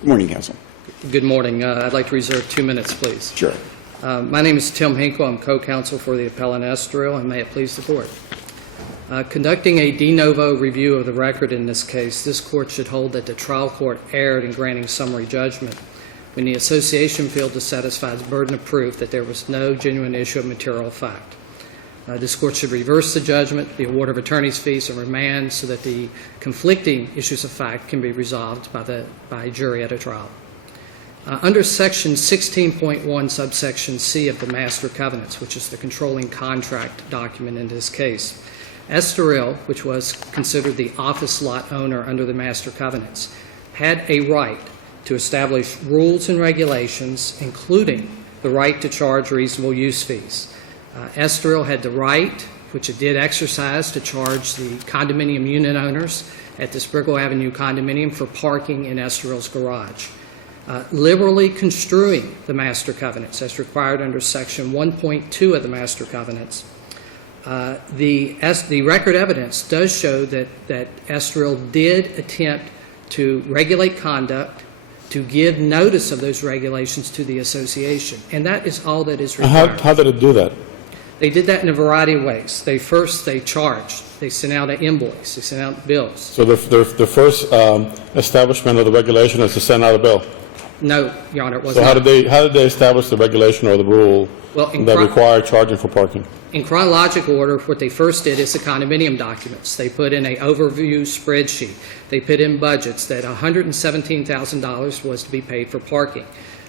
Good morning, Counsel. Good morning. I'd like to reserve 2 minutes, please. Sure. My name is Tim Hinkle. I'm co-counsel for the Appellate Estoril, and may it please the Court. Conducting a de novo review of the record in this case, this Court should hold that the trial court erred in granting summary judgment when the association failed to satisfy its burden of proof that there was no genuine issue of material fact. This Court should reverse the judgment, the award of attorney's fees, and remand so that the conflicting issues of fact can be resolved by a jury at a trial. Under Section 16.1, subsection C of the Master Covenants, which is the controlling contract document in this case, Estoril, which was considered the office lot owner under the Master Covenants, had a right to establish rules and regulations, including the right to charge reasonable use fees. Estoril had the right, which it did exercise, to charge the condominium unit owners at the Spriggle Avenue condominium for parking in Estoril's garage. Liberally construing the Master Covenants as required under Section 1.2 of the Master Covenants, the record evidence does show that Estoril did attempt to regulate conduct, to give notice of those regulations to the association, and that is all that is required. How did it do that? They did that in a variety of ways. They charged. They sent out an invoice. They sent out bills. So the first establishment of the regulation is to send out a bill? No, Your Honor, it was not. not. So how did they establish the regulation or the rule that required charging for parking? In chronological order, what they first did is the condominium documents. They put in an overview spreadsheet. They put in budgets that $117,000 was to be paid for parking.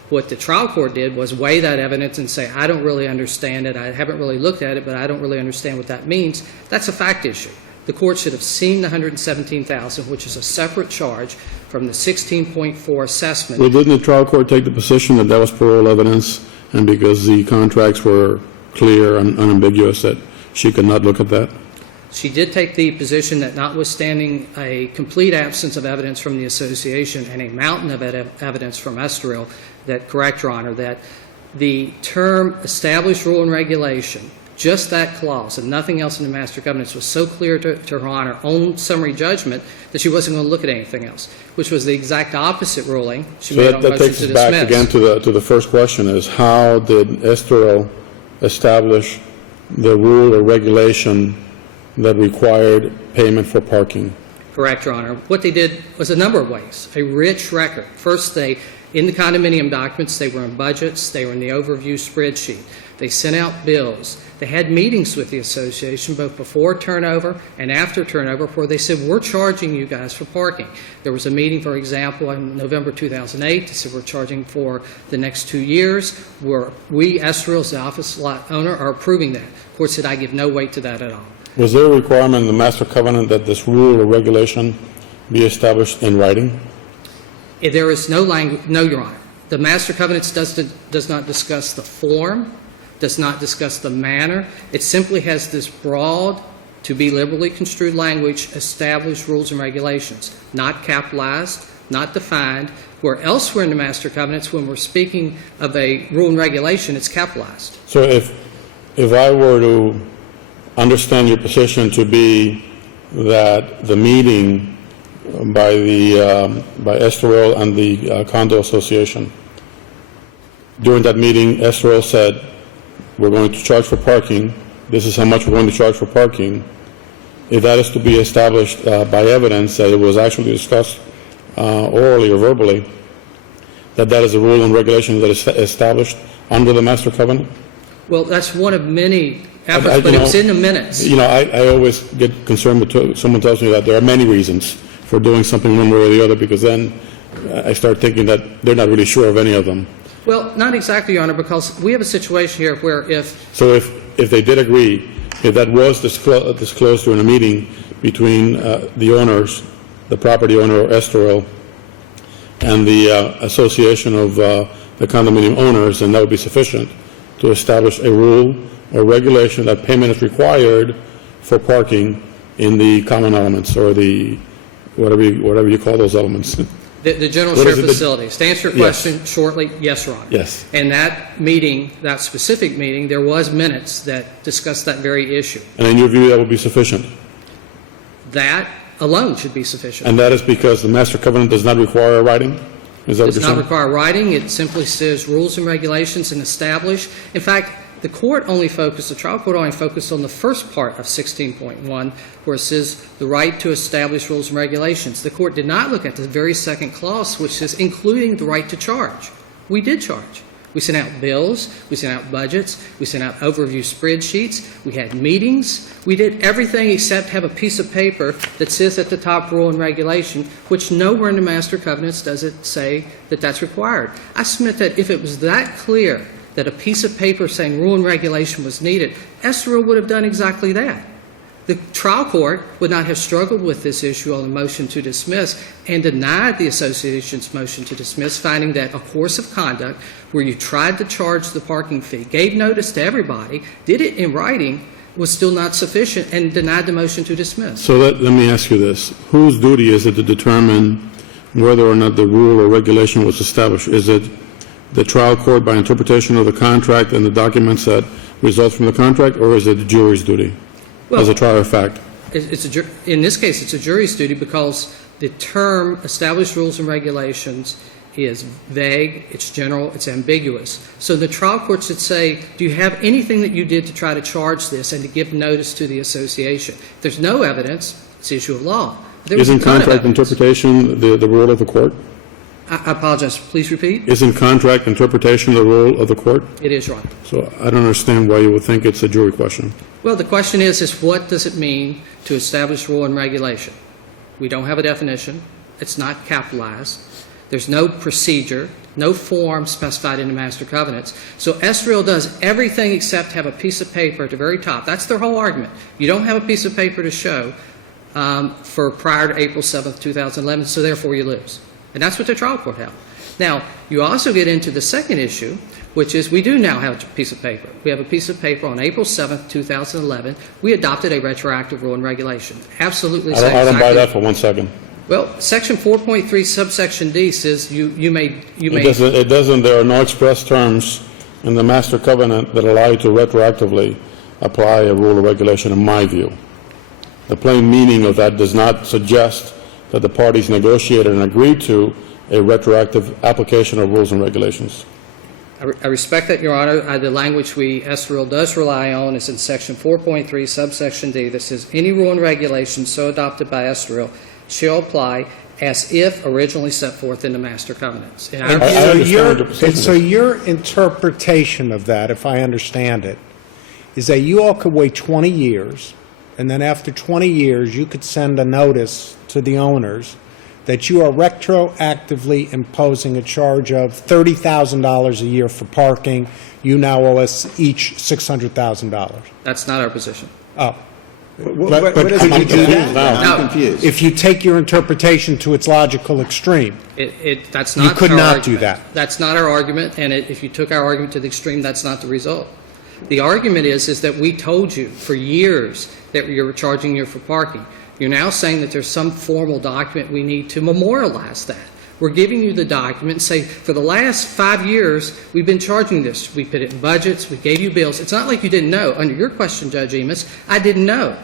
What the trial court did was weigh that evidence and say, I don't really understand it. I haven't really looked at it, but I don't really understand what that means. That's a fact issue. The court should have seen the $117,000, which is a separate charge from the 16.4 assessment. Well, didn't the trial court take the position that that was parole evidence, and because the contracts were clear and unambiguous, that she could not look at that? She did take the position that notwithstanding a complete absence of evidence from the association and a mountain of evidence from Estoril, that, correct, Your Honor, that the term established rule and regulation, just that clause and nothing else in the Master Covenants, was so clear to Her Honor on summary judgment that she wasn't going to look at anything else, which was the exact opposite ruling she made on motion to dismiss. So that takes us back again to the first question, is how did Estoril establish the rule or regulation that required payment for parking? Correct, Your Honor. What they did was a number of ways. A rich record. First, in the condominium documents, they were in budgets, they were in the overview spreadsheet. They sent out bills. They had meetings with the association both before turnover and after turnover where they said, we're charging you guys for parking. There was a meeting, for example, in November 2008. They said, we're charging for the next 2 years. We, Estoril, as the office lot owner, are approving that. The court said, I give no weight to that at all. Was there a requirement in the Master Covenant that this rule or regulation be established in writing? There is no language, no, Your Honor. The Master Covenants does not discuss the form, does not discuss the manner. It simply has this broad, to be liberally construed language, established rules and regulations, not capitalized, not defined, where elsewhere in the Master Covenants, when we're speaking of a rule and regulation, it's capitalized. So if I were to understand your position to be that the meeting by Estoril and the condo association, during that meeting, Estoril said, we're going to charge for parking. This is how much we're going to charge for parking. If that is to be established by evidence that it was actually discussed orally or verbally, that is a rule and regulation that is established under the Master Covenant? Well, that's one of many efforts, but it was in the minutes. I always get concerned when someone tells me that there are many reasons for doing something one way or the other, because then I start thinking that they're not really sure of any of them. Well, not exactly, Your Honor, because we have a situation here where if they did agree, if that was disclosed during a meeting between the owners, the property owner, Estoril, and the association of the condominium owners, then that would be sufficient to establish a rule or regulation that payment is required for parking in the common elements, or the whatever you call those elements. The general share facilities. To answer your question shortly, yes, Your Honor. Yes. And that meeting, that specific meeting, there was minutes that discussed that very issue. And in your view, that would be sufficient? That alone should be sufficient. And that is because the Master Covenant does not require a writing? Is that what It does you're not saying? require writing. It simply says rules and regulations and establish. In fact, the trial court only focused on the first part of 16.1, where it says the right to establish rules and regulations. The court did not look at the very second clause, which says including the right to charge. We did charge. We sent out bills, we sent out budgets, we sent out overview spreadsheets, we had meetings, we did everything except have a piece of paper that says at the top rule and regulation, which nowhere in the master covenants does it say that that's required. I submit that if it was that clear that a piece of paper saying rule and regulation was needed, Estoril would have done exactly that. The trial court would not have struggled with this issue on the motion to dismiss and denied the association's motion to dismiss, finding that a course of conduct where you tried to charge the parking fee, gave notice to everybody, did it in writing, was still not sufficient, and denied the motion to dismiss. So let me ask you this. Whose duty is it to determine whether or not the rule or regulation was established? Is it the trial court by interpretation of the contract and the documents that result from the contract, or is it the jury's duty as a trial of fact? In this case, it's a jury's duty because the term established rules and regulations is vague, it's general, it's ambiguous. So the trial court should say, do you have anything that you did to try to charge this and to give notice to the association? If there's no evidence, it's the issue of law. Isn't contract interpretation the rule of the court? I apologize. Please repeat. Isn't contract interpretation the rule of the court? It is, Your Honor. So I don't understand why you would think it's a jury question. Well, the question is what does it mean to establish rule and regulation? We don't have a definition. It's not capitalized. There's no procedure, no form specified in the master covenants. So Estoril does everything except have a piece of paper at the very top. That's their whole argument. You don't have a piece of paper to show for prior to April 7th, 2011, so therefore you lose. And that's what the trial court held. Now, you also get into the second issue, which is we do now have a piece of paper. We have a piece of paper on April 7th, 2011. We adopted a retroactive rule and regulation. Absolutely. I don't buy that for 1 second. Well, Section 4.3, subsection D says you may. It doesn't. There are no express terms in the master covenant that allow you to retroactively apply a rule or regulation, in my view. The plain meaning of that does not suggest that the parties negotiated and agreed to a retroactive application of rules and regulations. I respect that, Your Honor. The language Estoril does rely on is in Section 4.3, subsection D, that says any rule and regulation so adopted by Estoril shall apply as if originally set forth in the master covenants. So your interpretation of that, if I understand it, is that you all could wait 20 years, and then after 20 years, you could send a notice to the owners that you are retroactively imposing a charge of $30,000 a year for parking. You now owe us each $600,000. That's not our position. Oh. What But does could it you do do that? that? No. I'm confused. If you take your interpretation to its logical extreme, That's You not could our not argument. do that. That's not our argument, and if you took our argument to the extreme, that's not the result. The argument is that we told you for years that you were charging you for parking. You're now saying that there's some formal document we need to memorialize that. We're giving you the document and say, for the last 5 years, we've been charging this. We put it in budgets. We gave you bills. It's not like you didn't know. Under your question, Judge Eames, I didn't know.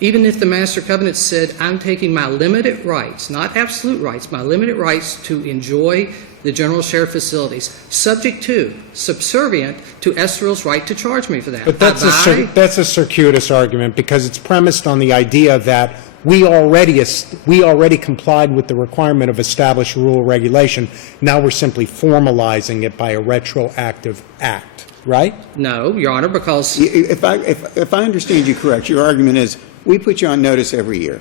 Even if the Master Covenant said, I'm taking my limited rights, not absolute rights, my limited rights to enjoy the general share facilities, subservient to Estoril's right to charge me for that. but that's a circuitous argument because it's premised on the idea that we already complied with the requirement of established rule or regulation. Now we're simply formalizing it by a retroactive act, right? No, Your Honor, because If I understand you correct, your argument is we put you on notice every year.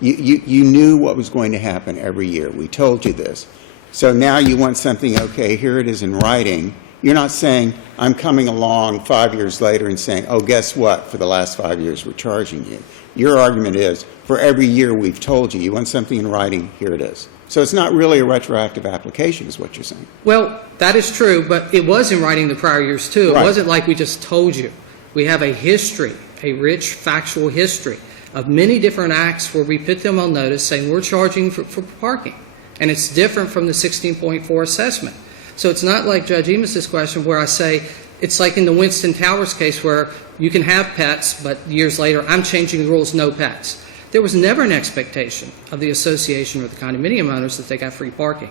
You knew what was going to happen every year. We told you this. So now you want something, okay, here it is in writing. You're not saying, I'm coming along 5 years later and saying, oh, guess what? For the last 5 years, we're charging you. Your argument is, for every year we've told you, you want something in writing, here it is. So it's not really a retroactive application is what you're saying. well, that is true, but it was in writing the prior years, too. It Right. wasn't like we just told you. We have a history, a rich factual history of many different acts where we put them on notice saying we're charging for parking. And it's different from the 16.4 assessment. So it's not like Judge Eames' question where I say, it's like in the Winston Towers case where you can have pets, but years later, I'm changing the rules, no pets. There was never an expectation of the association or the condominium owners that they got free parking.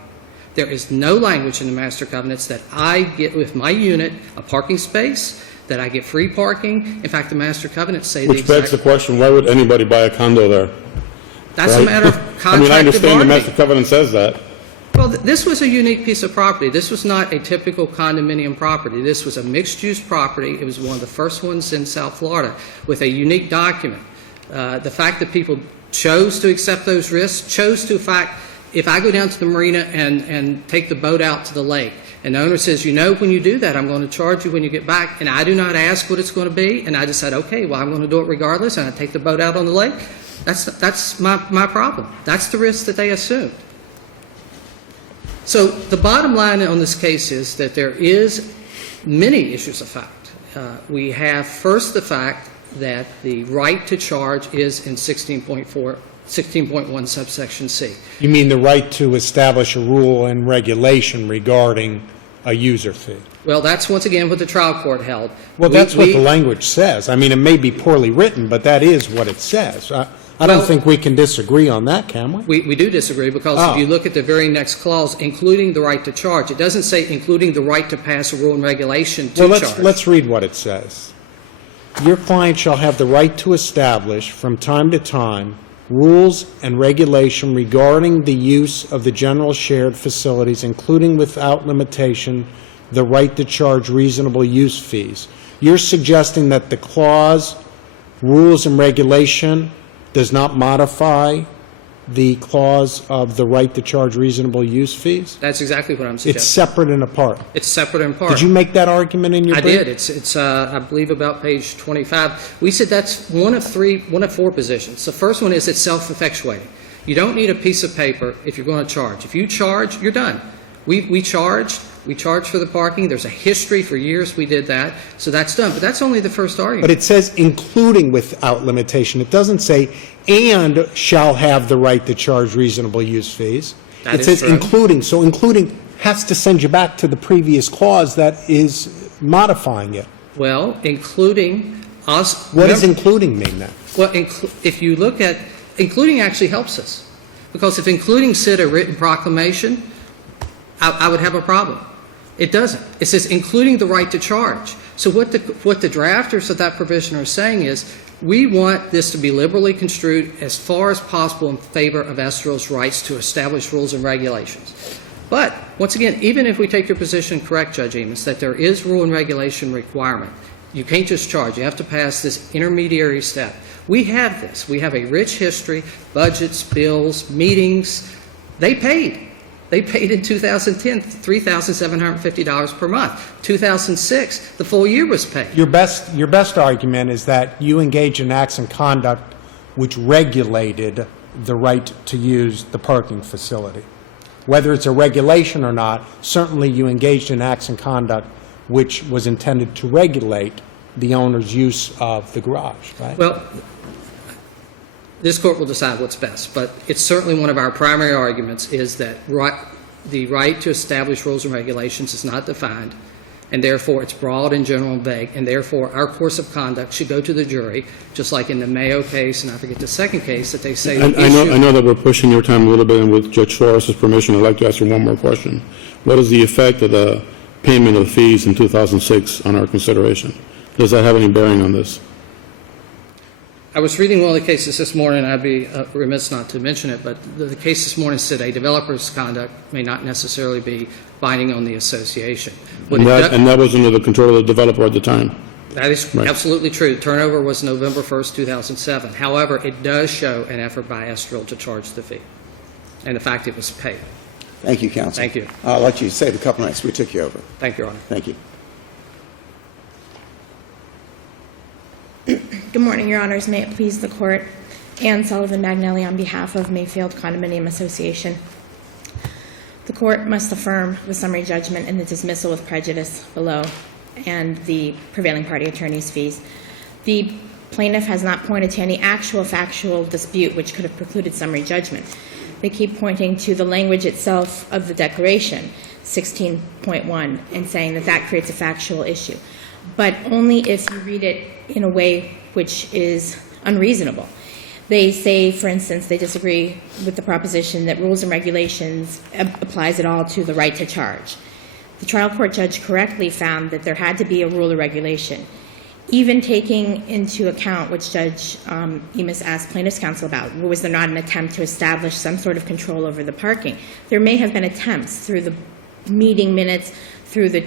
There is no language in the master covenants that I get with my unit a parking space, that I get free parking. In fact, the master covenants say the Which begs exact... the question, why would anybody buy a condo there? That's a Right? matter of I mean, I contracted understand the master bargaining. covenant says that. Well, this was a unique piece of property. This was not a typical condominium property. This was a mixed-use property. It was one of the first ones in South Florida with a unique document. The fact that people chose to accept those risks, chose to, in fact, if I go down to the marina and take the boat out to the lake, and the owner says, you know, when you do that, I'm going to charge you when you get back, and I do not ask what it's going to be, and I decide, okay, well, I'm going to do it regardless, and I take the boat out on the lake, that's my problem. That's the risk that they assumed. So the bottom line on this case is that there is many issues of fact. We have first the fact that the right to charge is in 16.1 subsection C. You mean the right to establish a rule and regulation regarding a user fee? Well, that's once again what the trial court held. Well, that's what the language says. I mean, it may be poorly written, but that is what it says. I don't think we can disagree on that, can we? We do disagree, because Oh. if you look at the very next clause, including the right to charge, it doesn't say including the right to pass a rule and regulation to Well, charge. let's read what it says. Your client shall have the right to establish from time to time rules and regulation regarding the use of the general shared facilities, including without limitation the right to charge reasonable use fees. You're suggesting that the clause, rules and regulation, does not modify the clause of the right to charge reasonable use fees? That's exactly what I'm It's suggesting. separate and apart. It's separate and apart. Did you make that argument in your I brief? did. It's I believe about page 25. We said that's one of four positions. The first one is it's self-effectuating. You don't need a piece of paper if you're going to charge. If you charge, you're done. We charged for the parking. There's a history for years we did that, so that's done. But that's only the first argument. But it says including without limitation. It doesn't say and shall have the right to charge reasonable use fees. That It is says true. including. So including has to send you back to the previous clause that is modifying it. Well, including us. What does including mean then? Well, if you look at, including actually helps us. Because if including said a written proclamation, I would have a problem. It doesn't. It says including the right to charge. So what the drafters of that provision are saying is, we want this to be liberally construed as far as possible in favor of Estoril's rights to establish rules and regulations. But, once again, even if we take your position correct, Judge Eames, that there is rule and regulation requirement, you can't just charge. You have to pass this intermediary step. We have this. We have a rich history, budgets, bills, meetings. They paid. They paid in 2010 $3,750 per month. 2006, the full year was paid. Your best argument is that you engaged in acts and conduct which regulated the right to use the parking facility. Whether it's a regulation or not, certainly you engaged in acts and conduct which was intended to regulate the owner's use of the garage, right? Well, this court will decide what's best, but it's certainly one of our primary arguments is that the right to establish rules and regulations is not defined, and therefore it's broad and general and vague, and therefore our course of conduct should go to the jury, just like in the Mayo case, and I forget the second case, that they say the I issue... know that we're pushing your time a little bit, and with Judge Suarez's permission, I'd like to ask you one more question. What is the effect of the payment of fees in 2006 on our consideration? Does that have any bearing on this? I was reading one of the cases this morning, and I'd be remiss not to mention it, but the case this morning said a developer's conduct may not necessarily be binding on the association. And that was under the control of the developer at the time. That is Right. absolutely true. Turnover was November 1st, 2007. However, it does show an effort by Estoril to charge the fee, and the fact it was paid. Thank you, counsel. Thank you. I'll let you save a couple minutes. We took you over. Thank you, Your Honor. Thank you. Good morning, Your Honors. May it please the Court. Ann Sullivan Magnelli on behalf of Mayfield Condominium Association. The Court must affirm the summary judgment and the dismissal with prejudice below and the prevailing party attorney's fees. The plaintiff has not pointed to any actual factual dispute which could have precluded summary judgment. They keep pointing to the language itself of the declaration, 16.1, and saying that that creates a factual issue, but only if you read it in a way which is unreasonable. They say, for instance, they disagree with the proposition that rules and regulations applies it all to the right to charge. The trial court judge correctly found that there had to be a rule or regulation. Even taking into account, which Judge Emis asked plaintiff's counsel about, was there not an attempt to establish some sort of control over the parking? There may have been attempts through the meeting minutes, through the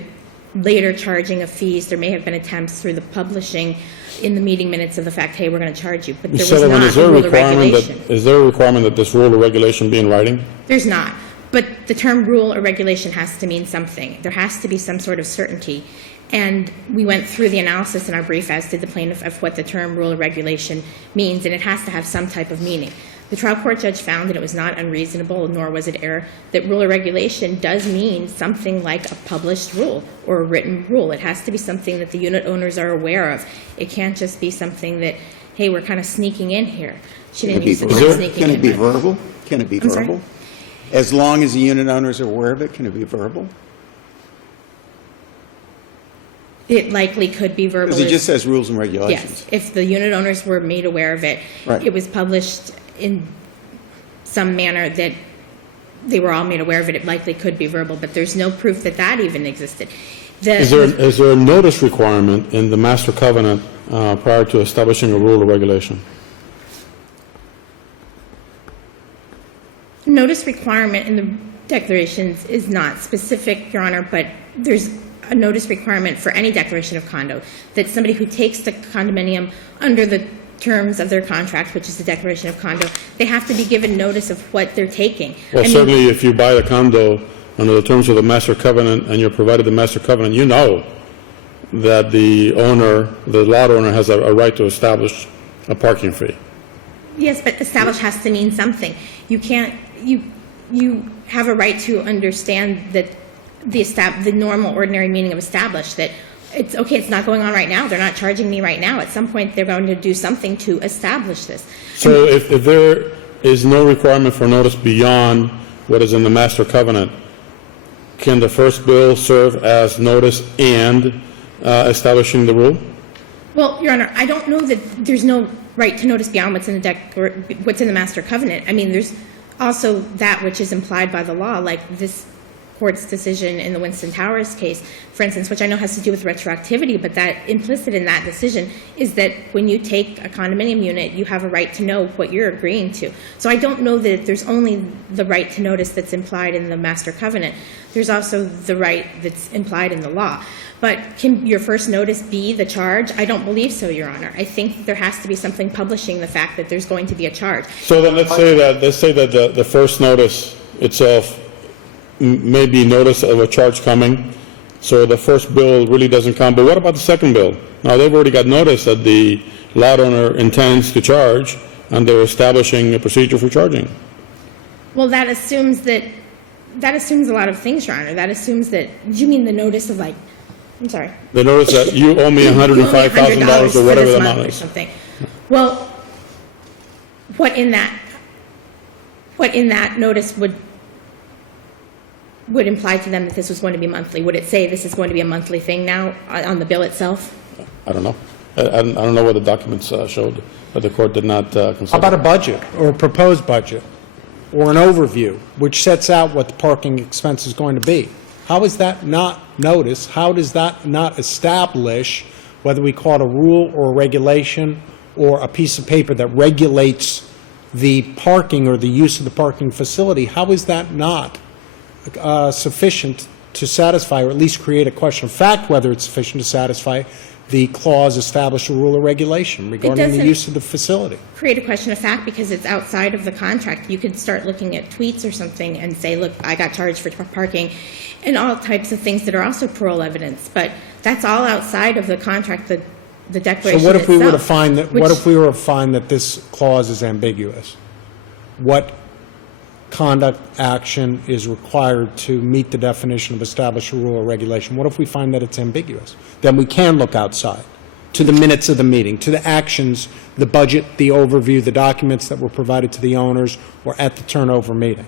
later charging of fees. There may have been attempts through the publishing in the meeting minutes of the fact, hey, we're going to charge you. But there was Sullivan, not a rule or regulation. is there a requirement that this rule or regulation be in writing? There's not. But the term rule or regulation has to mean something. There has to be some sort of certainty. And we went through the analysis in our brief, as did the plaintiff, of what the term rule or regulation means, and it has to have some type of meaning. The trial court judge found that it was not unreasonable, nor was it error, that rule or regulation does mean something like a published rule or a written rule. It has to be something that the unit owners are aware of. It can't just be something that, hey, we're kind of sneaking in here. She didn't use the term sneaking in. Can it be verbal? Can it be I'm sorry? verbal? As long as the unit owners are aware of it, can it be verbal? It likely could be verbal. Because it just says rules and regulations. Yes, if the unit owners were made aware of it, Right. it was published in some manner that they were all made aware of it, it likely could be verbal, but there's no proof that that even existed. Is there a notice requirement in the master covenant prior to establishing a rule or regulation? Notice requirement in the declarations is not specific, Your Honor, but there's a notice requirement for any declaration of condo, that somebody who takes the condominium under the terms of their contract, which is the declaration of condo, they have to be given notice of what they're taking. Well, certainly if you buy a condo under the terms of the master covenant and you're provided the master covenant, you know that the owner, the lot owner, has a right to establish a parking fee. Yes, but establish has to mean something. You can't, you have a right to understand that the normal, ordinary meaning of establish, that it's okay, it's not going on right now, they're not charging me right now, at some point they're going to do something to establish this. So if there is no requirement for notice beyond what is in the master covenant, can the first bill serve as notice and establishing the rule? Well, Your Honor, I don't know that there's no right to notice beyond what's in the master covenant. I mean, there's also that which is implied by the law, like this court's decision in the Winston Towers case, for instance, which I know has to do with retroactivity, but that implicit in that decision is that when you take a condominium unit, you have a right to know what you're agreeing to. So I don't know that there's only the right to notice that's implied in the master covenant. There's also the right that's implied in the law. But can your first notice be the charge? I don't believe so, Your Honor. I think there has to be something publishing the fact that there's going to be a charge. So then let's say that the first notice itself may be notice of a charge coming, so the first bill really doesn't count. But what about the second bill? Now, they've already got notice that the lot owner intends to charge, and they're establishing a procedure for charging. Well, that assumes a lot of things, Your Honor. That assumes that, do you mean the notice of like, I'm sorry. The notice that you owe me $105,000 or whatever the amount or is. something. Well, what in that notice would imply to them that this was going to be monthly? Would it say this is going to be a monthly thing now on the bill itself? I don't know. I don't know what the documents showed, but the court did not consider. How about a budget, or a proposed budget, or an overview, which sets out what the parking expense is going to be? How is that not notice? How does that not establish, whether we call it a rule or a regulation or a piece of paper that regulates the parking or the use of the parking facility? How is that not sufficient to satisfy, or at least create a question of fact whether it's sufficient to satisfy the clause establish a rule or regulation regarding the use of the facility? Create a question of fact because it's outside of the contract. You could start looking at tweets or something and say, look, I got charged for parking, and all types of things that are also parole evidence. But that's all outside of the contract, the declaration itself. So what if we were to find that, what if we were to find that this clause is ambiguous? What conduct action is required to meet the definition of establish a rule or regulation? What if we find that it's ambiguous? Then we can look outside to the minutes of the meeting, to the actions, the budget, the overview, the documents that were provided to the owners or at the turnover meeting.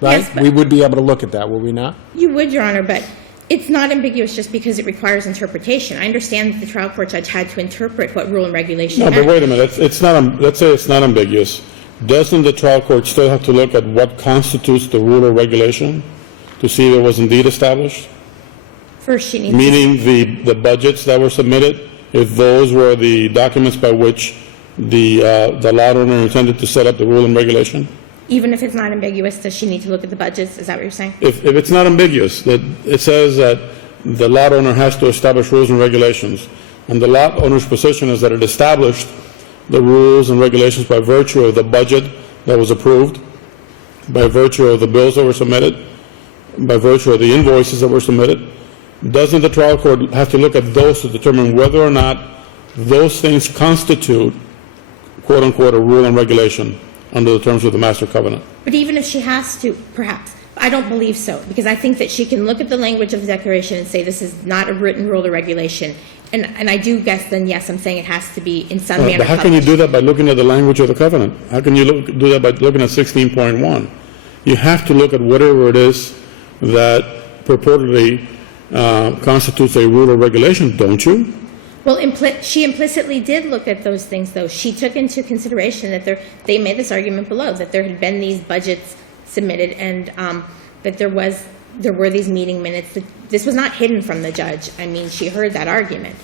Right? Yes, but we would be able to look at that, would we not? you would, Your Honor, but It's not ambiguous just because it requires interpretation. I understand that the trial court judge had to interpret what rule and regulation No, meant. but wait a minute, it's not, let's say it's not ambiguous. Doesn't the trial court still have to look at what constitutes the rule or regulation to see if it was indeed established? First, she needs to... Meaning the budgets that were submitted, if those were the documents by which the lot owner intended to set up the rule and regulation? Even if it's not ambiguous, does she need to look at the budgets? Is that what you're saying? If it's not ambiguous, that it says that the lot owner has to establish rules and regulations, and the lot owner's position is that it established the rules and regulations by virtue of the budget that was approved, by virtue of the bills that were submitted, by virtue of the invoices that were submitted, doesn't the trial court have to look at those to determine whether or not those things constitute, quote-unquote, a rule and regulation under the terms of the master covenant? But even if she has to, perhaps, I don't believe so, because I think that she can look at the language of the declaration and say this is not a written rule or regulation. And I do guess then, yes, I'm saying it has to be in some manner But how can you published. do that by looking at the language of the covenant? How can you do that by looking at 16.1? You have to look at whatever it is that purportedly constitutes a rule or regulation, don't you? Well, she implicitly did look at those things, though. She took into consideration that they made this argument below, that there had been these budgets submitted and that there were these meeting minutes. That this was not hidden from the judge. I mean, she heard that argument.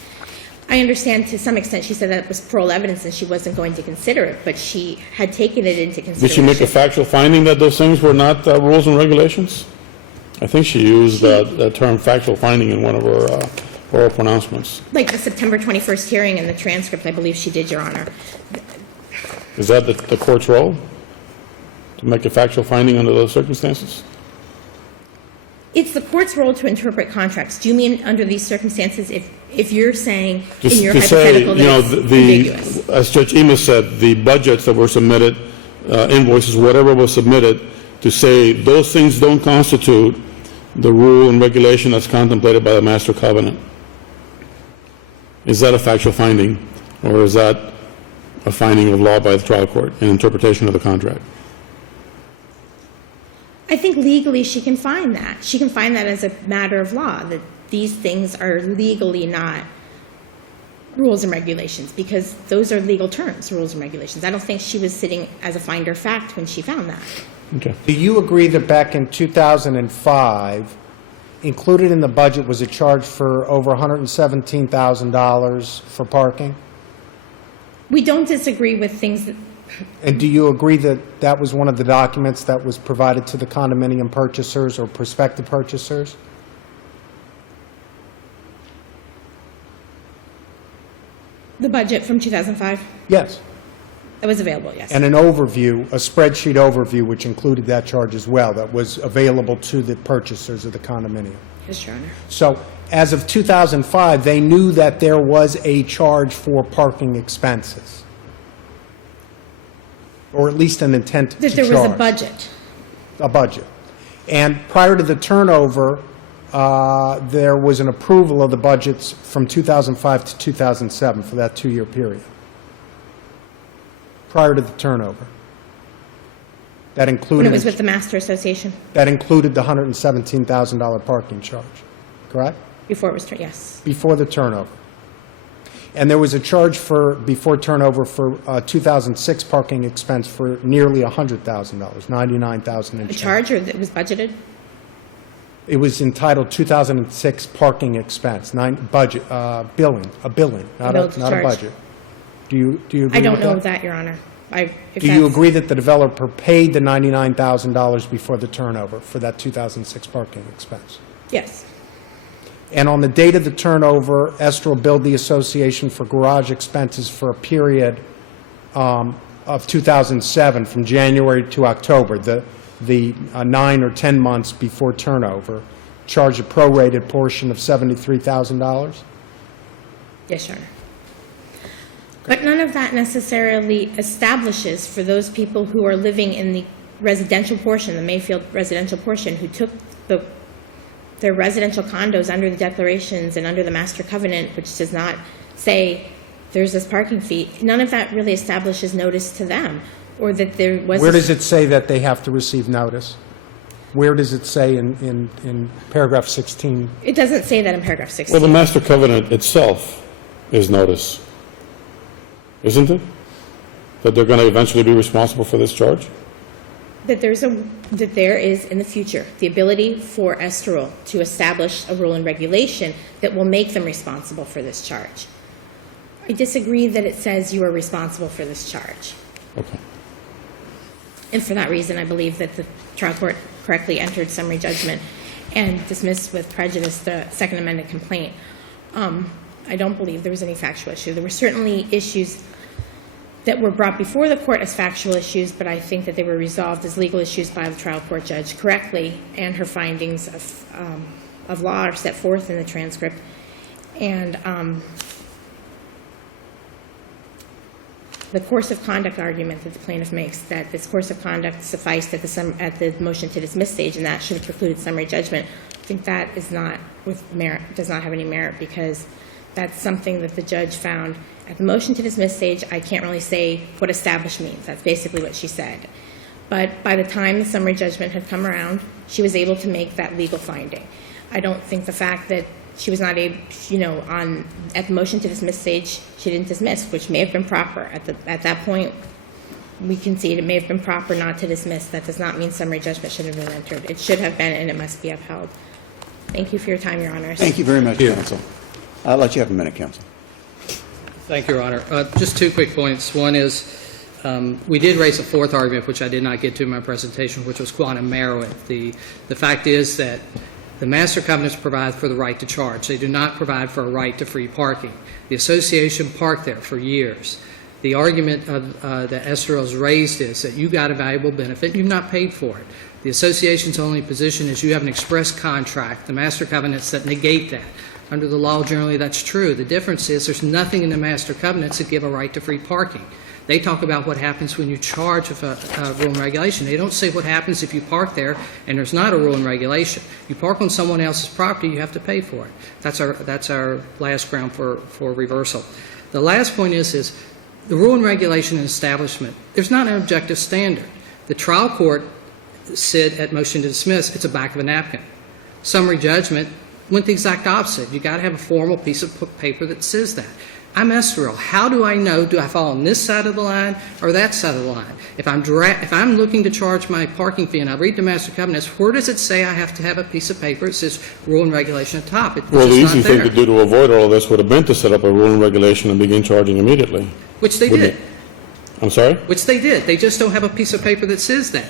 I understand to some extent she said that it was parole evidence and she wasn't going to consider it, but she had taken it into consideration. Did she make a factual finding that those things were not rules and regulations? I think she used the term factual finding in one of her oral pronouncements. Like the September 21st hearing and the transcript, I believe she did, Your Honor. Is that the court's role, to make a factual finding under those circumstances? It's the court's role to interpret contracts. Do you mean under these circumstances, if you're saying Just in your to say, hypothetical you know, that it's ambiguous? as Judge Enos said, the budgets that were submitted, invoices, whatever was submitted, to say those things don't constitute the rule and regulation that's contemplated by the master covenant. Is that a factual finding, or is that a finding of law by the trial court, an interpretation of the contract? I think legally she can find that. She can find that as a matter of law, that these things are legally not rules and regulations, because those are legal terms, rules and regulations. I don't think she was sitting as a finder of fact when she found that. Okay. Do you agree that back in 2005, included in the budget was a charge for over $117,000 for parking? We don't disagree with things that, And do you agree that that was one of the documents that was provided to the condominium purchasers or prospective purchasers? the budget from 2005, Yes. that was available, yes. And an overview, a spreadsheet overview, which included that charge as well, that was available to the purchasers of the condominium. Yes, Your Honor. So as of 2005, they knew that there was a charge for parking expenses, or at least an intent to charge. That there was a budget. A budget. And prior to the turnover, there was an approval of the budgets from 2005 to 2007 for that two-year period, prior to the turnover. That When included, it was with the Master Association, that included the $117,000 parking charge, correct? before it was, yes. Before the turnover. And there was a charge for, before turnover, for 2006 parking expense for nearly $100,000, $99,000 and A change. charge, or that was budgeted? It was entitled 2006 parking expense, budget, billing, not billed a charge. budget. Do you agree with that? I don't know that, Your Honor. Do you agree that the developer paid the $99,000 before the turnover for that 2006 parking expense? Yes. And on the date of the turnover, Estoril billed the association for garage expenses for a period of 2007, from January to October, the 9 or 10 months before turnover, charged a prorated portion of $73,000? Yes, Your Honor. But none of that necessarily establishes for those people who are living in the residential portion, the Mayfield residential portion, who took their residential condos under the declarations and under the master covenant, which does not say there's this parking fee. None of that really establishes notice to them, or that there was... Where does it say that they have to receive notice? Where does it say in paragraph 16? It doesn't say that in paragraph 16. Well, the master covenant itself is notice, isn't it? That they're going to eventually be responsible for this charge? That there is in the future the ability for Estoril to establish a rule and regulation that will make them responsible for this charge. I disagree that it says you are responsible for this charge. Okay. And for that reason, I believe that the trial court correctly entered summary judgment and dismissed with prejudice the second amended complaint. I don't believe there was any factual issue. There were certainly issues that were brought before the court as factual issues, but I think that they were resolved as legal issues by the trial court judge correctly, and her findings of law are set forth in the transcript. And the course of conduct argument that the plaintiff makes, that this course of conduct sufficed at the motion to dismiss stage, and that should have precluded summary judgment, I think that is not with merit, does not have any merit, because that's something that the judge found at the motion to dismiss stage. I can't really say what established means. That's basically what she said. But by the time the summary judgment had come around, she was able to make that legal finding. I don't think the fact that she was not able, at the motion to dismiss stage, she didn't dismiss, which may have been proper. At that point, we concede it may have been proper not to dismiss. That does not mean summary judgment should have been entered. It should have been, and it must be upheld. Thank you for your time, Your Honors. Thank you very much, counsel. I'll let you have a minute, counsel. Thank you, Your Honor. Just 2 quick points. One is, we did raise a fourth argument, which I did not get to in my presentation, which was quantum merit. The fact is that the master covenants provide for the right to charge. They do not provide for a right to free parking. The association parked there for years. The argument that Estoril's raised is that you got a valuable benefit and you've not paid for it. The association's only position is you have an express contract, the master covenants that negate that. Under the law, generally, that's true. The difference is there's nothing in the master covenants that give a right to free parking. They talk about what happens when you charge of a rule and regulation. They don't say what happens if you park there and there's not a rule and regulation. You park on someone else's property, you have to pay for it. That's our last ground for reversal. The last point is the rule and regulation and establishment, there's not an objective standard. The trial court said at motion to dismiss, it's a back of a napkin. Summary judgment went the exact opposite. You got to have a formal piece of paper that says that. I'm Estoril. How do I know, do I fall on this side of the line or that side of the line? If I'm looking to charge my parking fee and I read the master covenants, where does it say I have to have a piece of paper that says rule and regulation at the top? Well, the easy thing to do to avoid all of this would have been to set up a rule and regulation and begin charging immediately. Which they did. I'm sorry? Which they did. They just don't have a piece of paper that says that.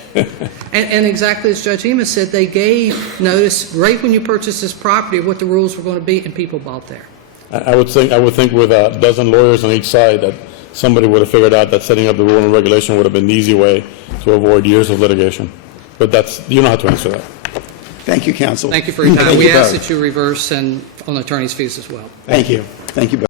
and exactly as Judge Ema said, they gave notice right when you purchased this property of what the rules were going to be, and people bought there. I would think with a dozen lawyers on each side that somebody would have figured out that setting up the rule and regulation would have been the easy way to avoid years of litigation. But you don't have to answer that. Thank you, counsel. Thank you for your time. Thank We you ask both. that you reverse and on attorney's fees as well. Thank you. Thank you both.